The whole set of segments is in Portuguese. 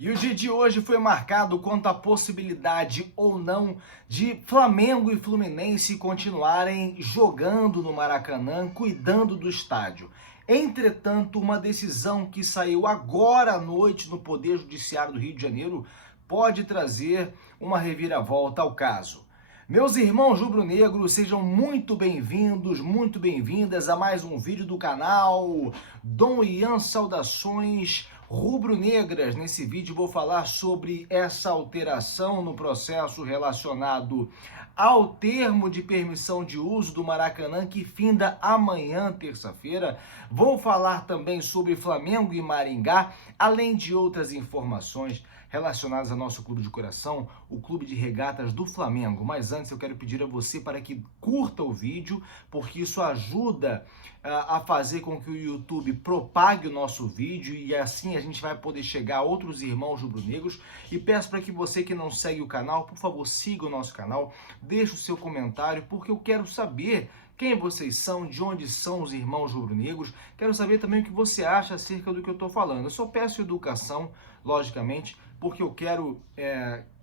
E o dia de hoje foi marcado quanto à possibilidade ou não de Flamengo e Fluminense continuarem jogando no Maracanã, cuidando do estádio. Entretanto, uma decisão que saiu agora à noite no Poder Judiciário do Rio de Janeiro pode trazer uma reviravolta ao caso. Meus irmãos rubro-negros, sejam muito bem-vindos, muito bem-vindas a mais um vídeo do canal Dom Ian Saudações Rubro-Negras. Nesse vídeo vou falar sobre essa alteração no processo relacionado ao termo de permissão de uso do Maracanã que finda amanhã, terça-feira. Vou falar também sobre Flamengo e Maringá, além de outras informações relacionadas ao nosso clube de coração, o Clube de Regatas do Flamengo. Mas antes eu quero pedir a você para que curta o vídeo, porque isso ajuda a fazer com que o YouTube propague o nosso vídeo e assim a gente vai poder chegar a outros irmãos rubro-negros. E peço para que você que não segue o canal, por favor, siga o nosso canal, deixe o seu comentário, porque eu quero saber quem vocês são, de onde são os irmãos rubro-negros. Quero saber também o que você acha acerca do que eu estou falando. Eu só peço educação, logicamente, porque eu quero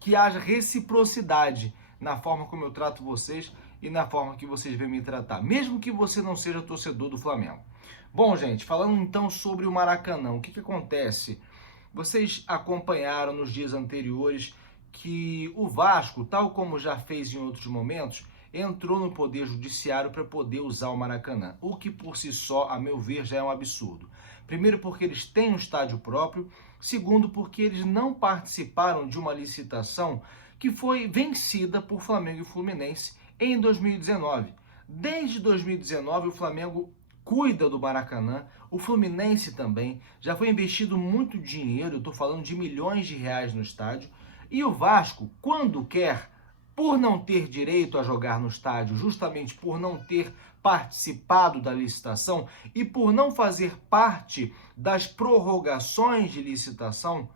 que haja reciprocidade na forma como eu trato vocês e na forma que vocês vêm me tratar, mesmo que você não seja torcedor do Flamengo. Bom, gente, falando então sobre o Maracanã, o que acontece? Vocês acompanharam nos dias anteriores que o Vasco, tal como já fez em outros momentos, entrou no Poder Judiciário para poder usar o Maracanã, o que por si só, a meu ver, já é um absurdo. Primeiro porque eles têm um estádio próprio, segundo porque eles não participaram de uma licitação que foi vencida por Flamengo e Fluminense em 2019. Desde 2019 o Flamengo cuida do Maracanã, o Fluminense também, já foi investido muito dinheiro, eu estou falando de milhões de reais no estádio, e o Vasco, quando quer, por não ter direito a jogar no estádio, justamente por não ter participado da licitação e por não fazer parte das prorrogações de licitação,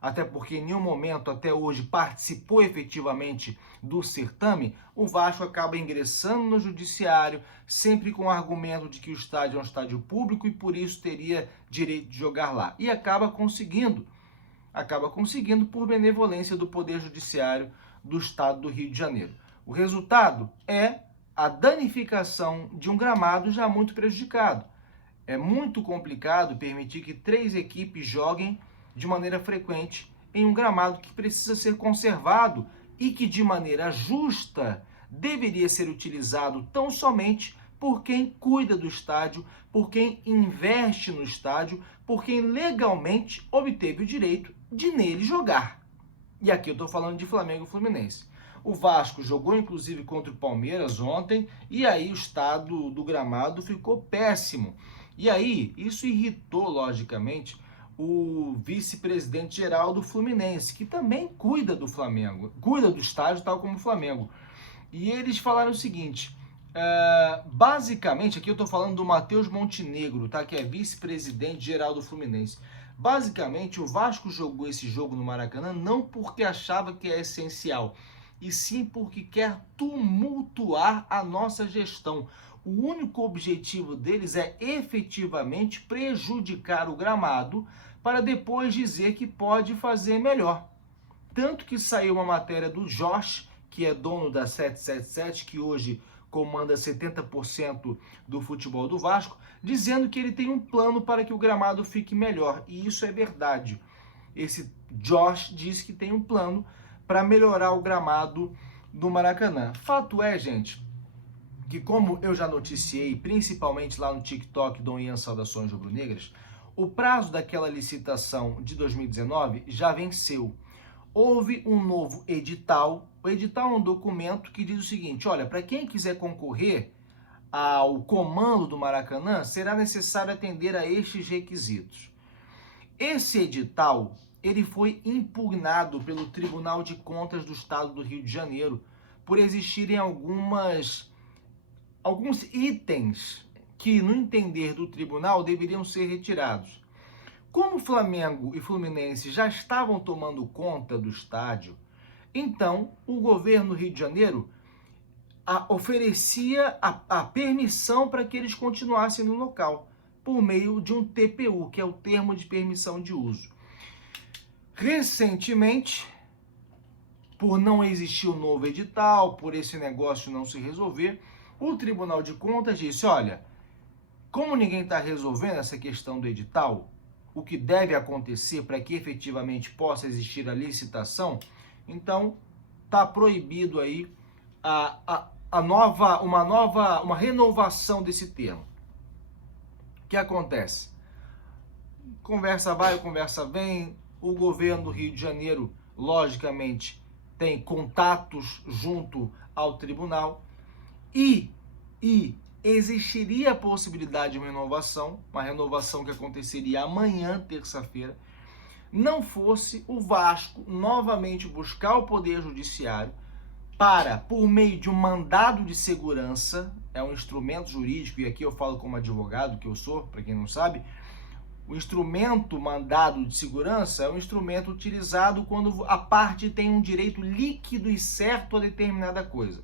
até porque em nenhum momento até hoje participou efetivamente do certame, o Vasco acaba ingressando no judiciário, sempre com o argumento de que o estádio é um estádio público e por isso teria direito de jogar lá. E acaba conseguindo por benevolência do Poder Judiciário do Estado do Rio de Janeiro. O resultado é a danificação de um gramado já muito prejudicado. É muito complicado permitir que 3 equipes joguem de maneira frequente em um gramado que precisa ser conservado e que de maneira justa deveria ser utilizado tão somente por quem cuida do estádio, por quem investe no estádio, por quem legalmente obteve o direito de nele jogar. E aqui eu estou falando de Flamengo e Fluminense. O Vasco jogou inclusive contra o Palmeiras ontem e aí o estado do gramado ficou péssimo. E aí isso irritou, logicamente, o vice-presidente geral do Fluminense, que também cuida do Flamengo, cuida do estádio tal como o Flamengo. E eles falaram o seguinte, basicamente, aqui eu estou falando do Matheus Montenegro, tá? Que é vice-presidente geral do Fluminense. Basicamente, o Vasco jogou esse jogo no Maracanã não porque achava que é essencial, e sim porque quer tumultuar a nossa gestão. O único objetivo deles é efetivamente prejudicar o gramado para depois dizer que pode fazer melhor. Tanto que saiu uma matéria do Josh, que é dono da 777, que hoje comanda 70% do futebol do Vasco, dizendo que ele tem um plano para que o gramado fique melhor. E isso é verdade. Esse Josh diz que tem um plano para melhorar o gramado do Maracanã. Fato é, gente, que como eu já noticiei, principalmente lá no TikTok do Ian Saudações Rubro-Negras, o prazo daquela licitação de 2019 já venceu. Houve um novo edital. O edital é um documento que diz o seguinte, olha, para quem quiser concorrer ao comando do Maracanã, será necessário atender a estes requisitos. Esse edital, ele foi impugnado pelo Tribunal de Contas do Estado do Rio de Janeiro, por existirem alguns itens que, no entender do tribunal, deveriam ser retirados. Como Flamengo e Fluminense já estavam tomando conta do estádio, então o governo do Rio de Janeiro oferecia a permissão para que eles continuassem no local, por meio de um TPU, que é o termo de permissão de uso. Recentemente, por não existir o novo edital, por esse negócio não se resolver, o Tribunal de Contas disse, olha, como ninguém está resolvendo essa questão do edital, o que deve acontecer para que efetivamente possa existir a licitação, então está proibido aí uma renovação desse termo. O que acontece? Conversa vai, conversa vem, o governo do Rio de Janeiro, logicamente, tem contatos junto ao tribunal e existiria a possibilidade de uma renovação que aconteceria amanhã, terça-feira, não fosse o Vasco novamente buscar o Poder Judiciário para, por meio de um mandado de segurança, é um instrumento jurídico, e aqui eu falo como advogado que eu sou, para quem não sabe, o instrumento mandado de segurança é um instrumento utilizado quando a parte tem um direito líquido e certo a determinada coisa.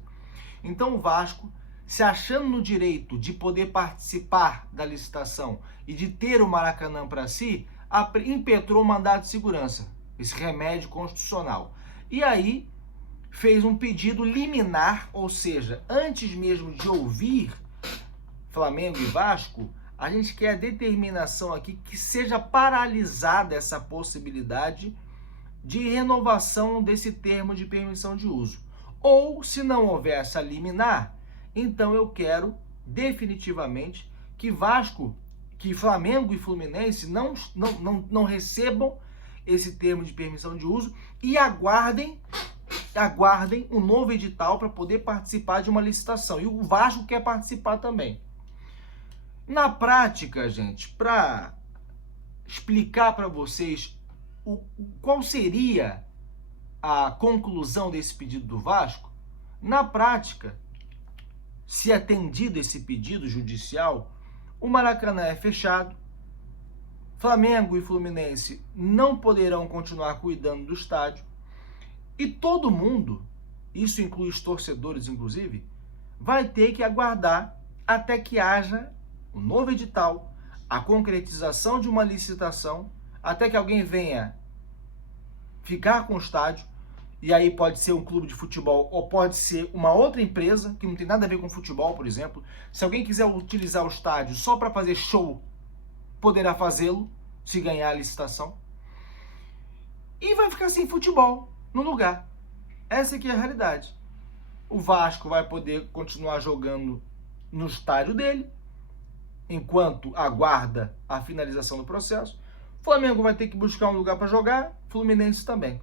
Então o Vasco, se achando no direito de poder participar da licitação e de ter o Maracanã para si, impetrou o mandado de segurança, esse remédio constitucional. E aí fez um pedido liminar, ou seja, antes mesmo de ouvir Flamengo e Vasco, a gente quer a determinação aqui que seja paralisada essa possibilidade de renovação desse termo de permissão de uso. Ou, se não houver essa liminar, então eu quero definitivamente que Flamengo e Fluminense não recebam esse termo de permissão de uso e aguardem um novo edital para poder participar de uma licitação. E o Vasco quer participar também. Na prática, gente, para explicar para vocês qual seria a conclusão desse pedido do Vasco, na prática, se atendido esse pedido judicial, o Maracanã é fechado, Flamengo e Fluminense não poderão continuar cuidando do estádio, e todo mundo, isso inclui os torcedores inclusive, vai ter que aguardar até que haja um novo edital, a concretização de uma licitação, até que alguém venha ficar com o estádio, e aí pode ser um clube de futebol ou pode ser uma outra empresa que não tem nada a ver com futebol, por exemplo. Se alguém quiser utilizar o estádio só para fazer show, poderá fazê-lo, se ganhar a licitação. E vai ficar sem futebol no lugar. Essa aqui é a realidade. O Vasco vai poder continuar jogando no estádio dele, enquanto aguarda a finalização do processo. O Flamengo vai ter que buscar um lugar para jogar, Fluminense também.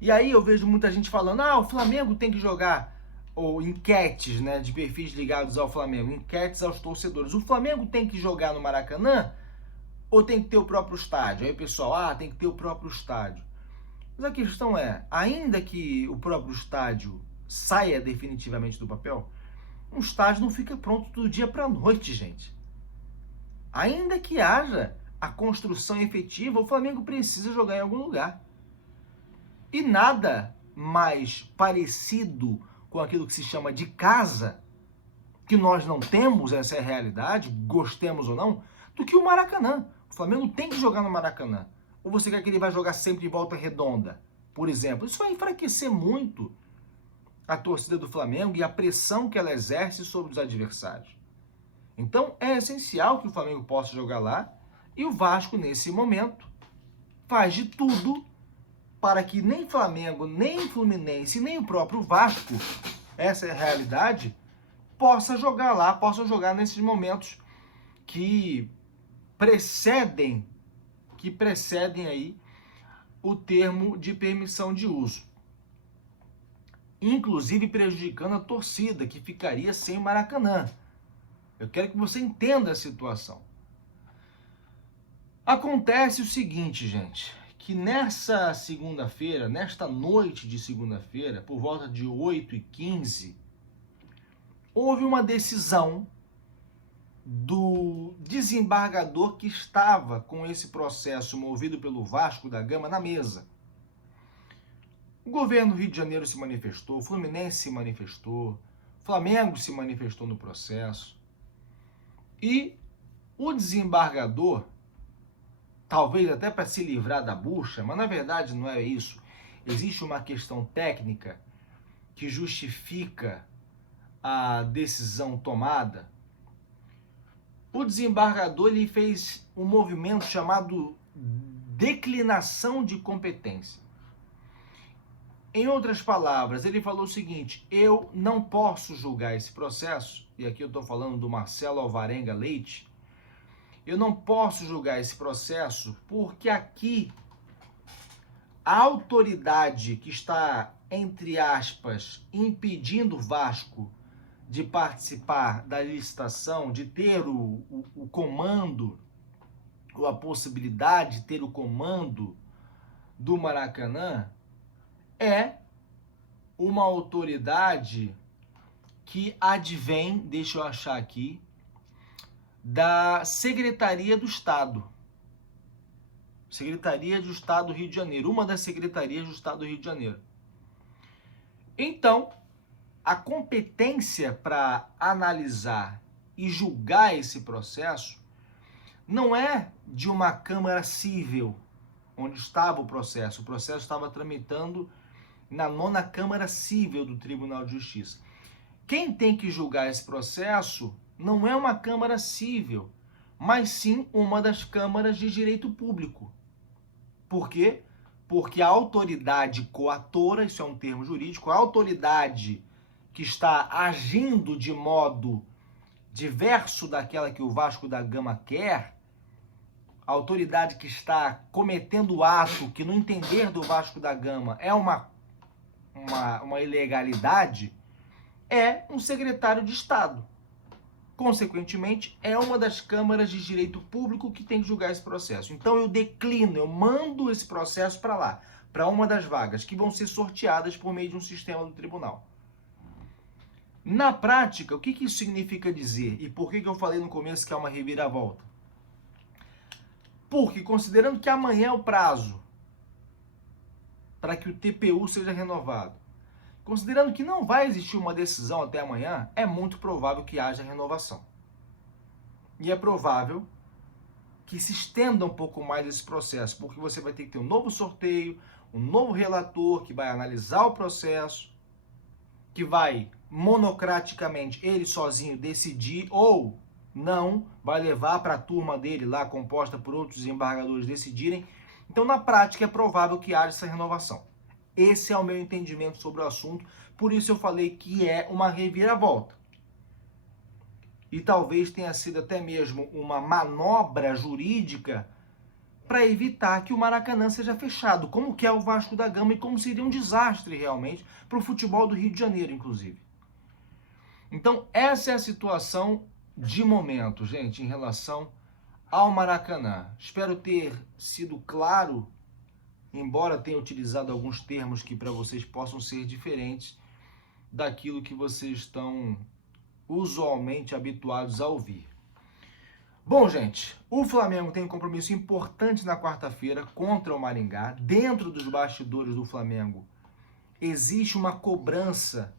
E aí eu vejo muita gente falando, o Flamengo tem que jogar, ou enquetes, né, de perfis ligados ao Flamengo, enquetes aos torcedores. O Flamengo tem que jogar no Maracanã ou tem que ter o próprio estádio? Aí o pessoal, tem que ter o próprio estádio. Mas a questão é, ainda que o próprio estádio saia definitivamente do papel, um estádio não fica pronto do dia para a noite, gente. Ainda que haja a construção efetiva, o Flamengo precisa jogar em algum lugar. E nada mais parecido com aquilo que se chama de casa, que nós não temos, essa é a realidade, gostemos ou não, do que o Maracanã. O Flamengo tem que jogar no Maracanã. Ou você quer que ele vai jogar sempre em Volta Redonda, por exemplo? Isso vai enfraquecer muito a torcida do Flamengo e a pressão que ela exerce sobre os adversários. Então é essencial que o Flamengo possa jogar lá, e o Vasco, nesse momento, faz de tudo para que nem Flamengo, nem Fluminense, nem o próprio Vasco, essa é a realidade, possa jogar lá, possa jogar nesses momentos que precedem aí o termo de permissão de uso. Inclusive prejudicando a torcida, que ficaria sem o Maracanã. Eu quero que você entenda a situação. Acontece o seguinte, gente, que nessa segunda-feira, nesta noite de segunda-feira, por volta de 8h15, houve uma decisão do desembargador que estava com esse processo movido pelo Vasco da Gama na mesa. O governo do Rio de Janeiro se manifestou, o Fluminense se manifestou, o Flamengo se manifestou no processo. E o desembargador talvez até para se livrar da bucha, mas na verdade não é isso. Existe uma questão técnica que justifica a decisão tomada. O desembargador ele fez um movimento chamado declinação de competência. Em outras palavras, ele falou o seguinte: eu não posso julgar esse processo, e aqui eu estou falando do Marcelo Alvarenga Leite, eu não posso julgar esse processo porque aqui a autoridade que está, entre aspas, impedindo o Vasco de participar da licitação, de ter o comando, ou a possibilidade de ter o comando do Maracanã, é uma autoridade que advém, deixa eu achar aqui, da Secretaria do Estado. Secretaria do Estado do Rio de Janeiro, uma das secretarias do Estado do Rio de Janeiro. Então, a competência para analisar e julgar esse processo não é de uma Câmara Cível, onde estava o processo estava tramitando na 9ª Câmara Cível do Tribunal de Justiça. Quem tem que julgar esse processo não é uma Câmara Cível, mas sim uma das câmaras de direito público. Por quê? Porque a autoridade coatora, isso é um termo jurídico, a autoridade que está agindo de modo diverso daquela que o Vasco da Gama quer, a autoridade que está cometendo o ato que, no entender do Vasco da Gama, é uma ilegalidade, é um secretário de Estado. Consequentemente, é uma das câmaras de direito público que tem que julgar esse processo. Então eu declino, eu mando esse processo para lá, para uma das vagas que vão ser sorteadas por meio de um sistema do tribunal. Na prática, o que isso significa dizer? E por que eu falei no começo que é uma reviravolta? Porque, considerando que amanhã é o prazo para que o TPU seja renovado, considerando que não vai existir uma decisão até amanhã, é muito provável que haja renovação. E é provável que se estenda um pouco mais esse processo, porque você vai ter que ter um novo sorteio, um novo relator que vai analisar o processo, que vai monocraticamente ele sozinho decidir ou não, vai levar para a turma dele lá, composta por outros desembargadores, decidirem. Então, na prática, é provável que haja essa renovação. Esse é o meu entendimento sobre o assunto, por isso eu falei que é uma reviravolta. E talvez tenha sido até mesmo uma manobra jurídica para evitar que o Maracanã seja fechado, como que é o Vasco da Gama e como seria um desastre realmente para o futebol do Rio de Janeiro, inclusive. Então, essa é a situação de momento, gente, em relação ao Maracanã. Espero ter sido claro, embora tenha utilizado alguns termos que para vocês possam ser diferentes daquilo que vocês estão usualmente habituados a ouvir. Bom, gente, o Flamengo tem um compromisso importante na quarta-feira contra o Maringá. Dentro dos bastidores do Flamengo existe uma cobrança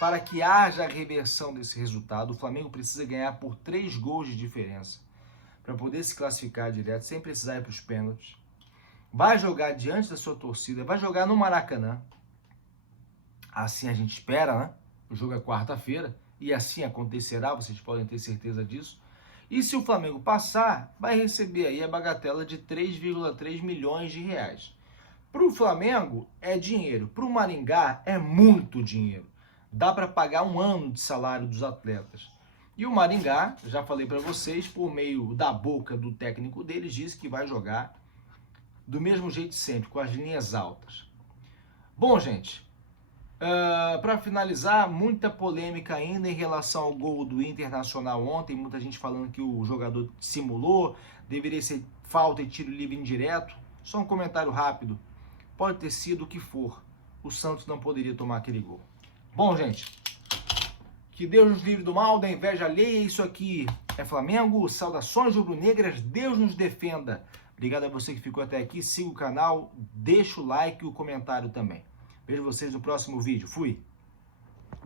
para que haja a reversão desse resultado. O Flamengo precisa ganhar por 3 gols de diferença para poder se classificar direto, sem precisar ir para os pênaltis. Vai jogar diante da sua torcida, vai jogar no Maracanã. Assim a gente espera, né? O jogo é quarta-feira e assim acontecerá, vocês podem ter certeza disso. E se o Flamengo passar, vai receber aí a bagatela de 3,3 milhões de reais. Para o Flamengo é dinheiro, para o Maringá é muito dinheiro. Dá para pagar um ano de salário dos atletas. E o Maringá, já falei para vocês, por meio da boca do técnico deles, disse que vai jogar do mesmo jeito sempre, com as linhas altas. Bom, gente, para finalizar, muita polêmica ainda em relação ao gol do Internacional ontem, muita gente falando que o jogador simulou, deveria ser falta e tiro livre indireto. Só um comentário rápido, pode ter sido o que for, o Santos não poderia tomar aquele gol. Bom, gente, que Deus nos livre do mal, da inveja alheia. Isso aqui é Flamengo. Saudações rubro-negras. Deus nos defenda. Obrigado a você que ficou até aqui. Siga o canal, deixa o like e o comentário também. Vejo vocês no próximo vídeo. Fui!